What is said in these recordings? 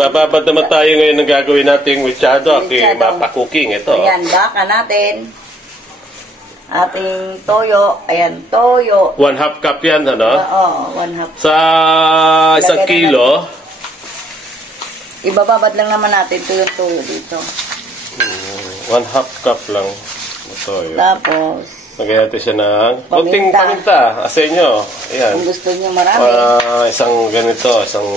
Magbababad naman tayo ngayon ng gagawin nating mechado, ating mapa-cooking. Ito. Ayan, baka natin. Ating toyo. Ayan, toyo. 1/2 cup yan, ano? Oo, 1/2. Sa 1 kilo. Ibababad lang naman natin ito yung toyo dito. 1/2 cup lang. Toyo. Tapos, lagyan natin siya ng kunting paminta. Asin nyo. Ayan. kung gusto nyo marami. Isang ganito, isang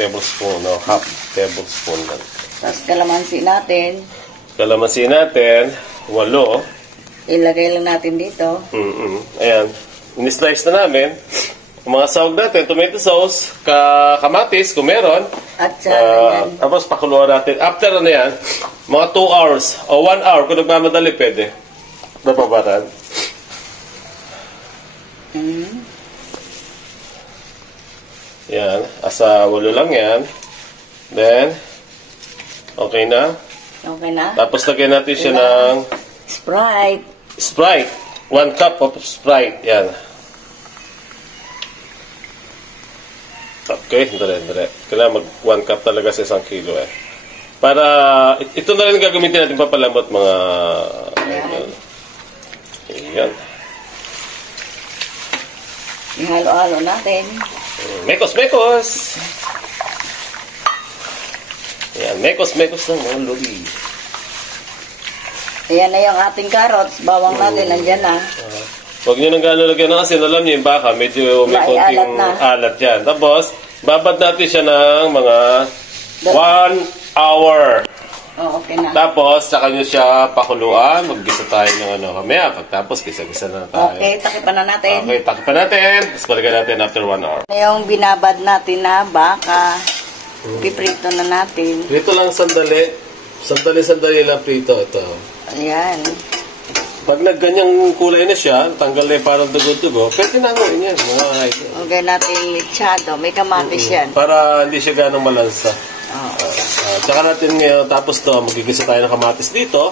tablespoon, no? Half tablespoon lang. Tapos kalamansi natin. Kalamansi natin, 8. Ilagay lang natin dito. Ayan. In-slice na namin. Ang mga sahog natin, tomato sauce, kamatis, kung meron. At yan. Tapos pakuluan natin. After ano yan, mga 2 hours o 1 hour, kung nagmamadali, pwede. Napabaran. Yan. Asa 8 lang yan. Then, okay na. Okay na. Tapos lagyan natin siya ng Sprite. Sprite. 1 cup of Sprite. Yan. Okay, dali. Kailangan mag 1 cup talaga sa 1 kilo eh. Para, ito na rin gagamitin natin papalambot mga... Ayan. Ihalo-halo natin. Mekos! Ayan, mekos ng mga lubi. Ayan na yung ating carrots. Bawang natin, nandyan na. Huwag nyo nang gano'n lagyan ng asin. Alam nyo yung baka, medyo may konting alat yan. Tapos, babad natin siya ng mga 1 hour. Okay na. Tapos, saka nyo siya pakuluan. Maggisa tayo ng kamaya. Pagtapos, gisa-gisa na tayo. Okay, takipan na natin. Okay, takipan natin. Tapos, balikan natin after 1 hour. Yung binabad natin na baka, piprito na natin. Prito lang sandali. Sandali lang prito. Ito. Ayan. Pag nagganyang kulay na siya, tanggal na yung parang dugo-dugo, pwede na ngayon yan. Okay natin mechado. May kamatis yan. Para hindi siya ganong malansa. Oh. Tsaka natin ngayon, tapos to, magigisa tayo ng kamatis dito.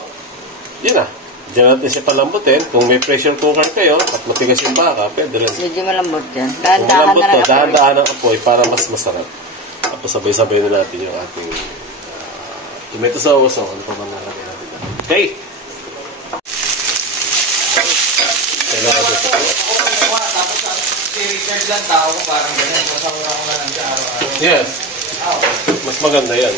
Yun na. Diyan natin siya palambutin. Kung may pressure cooker kayo, at matigas yung baka, pwede rin. Medyo malambot yan. Dahan-dahan na lang. Dahan-dahan ang apoy para mas masarap. Tapos sabay-sabay na natin yung ating tomato sauce. Ano pa man nalagay natin. Okay. I-research lang tao ko parang ganyan. Masawala ko na lang sa araw-araw. Yes. Mas maganda yan.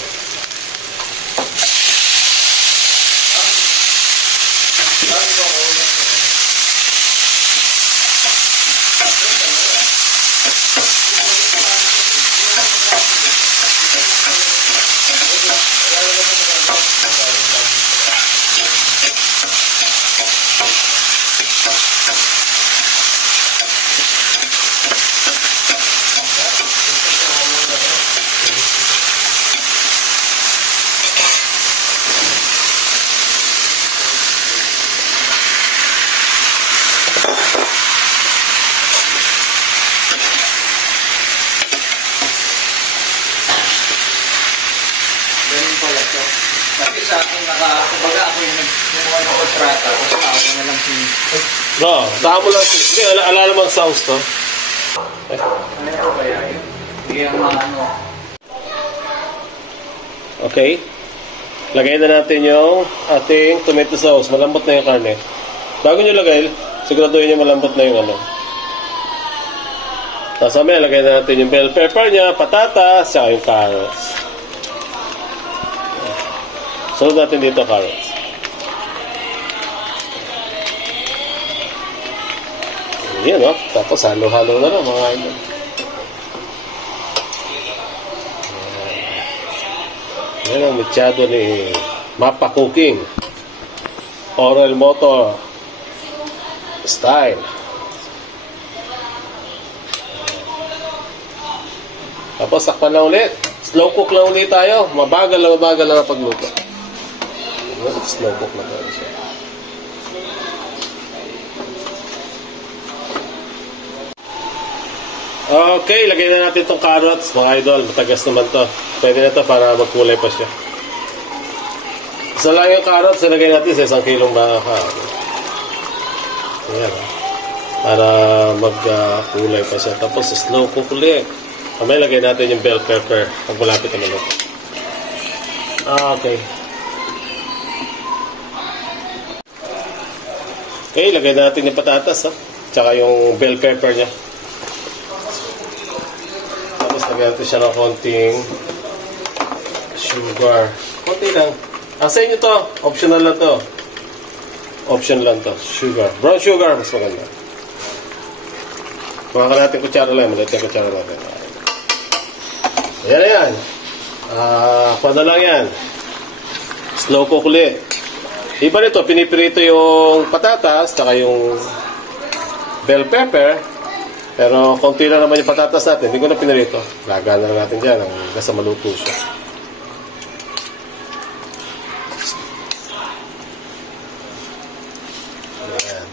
Ganun pala ito. Kasi sa akin, kumbaga ako yung nagmuha ng kontrata. Kasi ako na lang si... No, saka mo lang. Hindi, alala mo ang sauce to. Ano ko kaya yun? Hindi ang mga ano. Okay. Lagay na natin yung ating tomato sauce. Malambot na yung karne. Bago nyo lagay, siguraduhin nyo malambot na yung ano. Tapos mamaya, lagay na natin yung bell pepper niya, patatas, saka yung carrots. Sunod natin dito carrots. Yan o. Tapos halo-halo na lang mga idol. Yan ang mechado ni Mapa Cooking. Oral Motor Style. Tapos sakpan na ulit. Slow cook lang ulit tayo. Mabagal lang ang pagluto. Slow cook na tayo siya. Okay, lagay na natin itong carrots, mga idol. Matagas naman to. Pwede na to para magkulay pa siya. Isa lang yung carrots, ilagay natin sa 1 kilong baka. Ayan. Para magkulay pa siya. Tapos slow cook ulit. Mamaya lagay natin yung bell pepper pag malapit na maluto. Okay. Okay, lagay natin yung patatas, tsaka yung bell pepper niya. Tapos lagyan natin siya ng konting sugar. Konti lang. Sa inyo to, optional lang to. Option lang to. Sugar. Brown sugar, mas maganda. Kuha natin kutsara lang. Maliit yung kutsara natin. Ayan na yan. Paano lang yan. Slow cook ulit. Iba nito, pinipirito yung patatas, saka yung bell pepper. Pero konti lang naman yung patatas natin. Hindi ko na pinirito. Lagaan na natin dyan hanggang sa maluto siya. Ayan.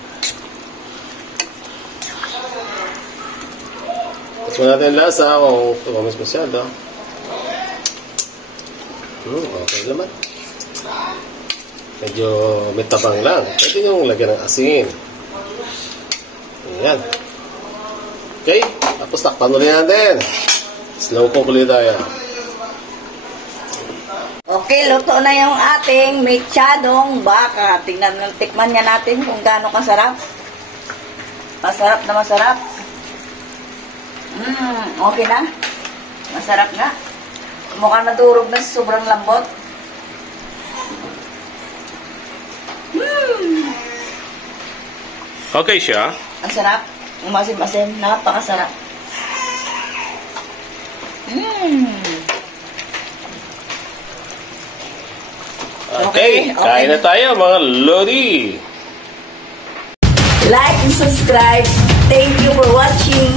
Tapos natin yung lasa kung tumamis masyado. Okay naman. Medyo may tabang lang. Pwede nyo lagyan ng asin. Ayan. Okay. Tapos takpan ulit natin. Slow cook ulit tayo. Okay, luto na yung ating mechadong baka. Tikman niya natin kung gaano kasarap. Masarap na masarap. Okay na. Masarap na. Mukhang nadurog na sobrang lambot. Okay siya. Ang sarap. Umasim-asim. Napakasarap. Okay, kain na tayo mga Lodi. Like and subscribe. Thank you for watching.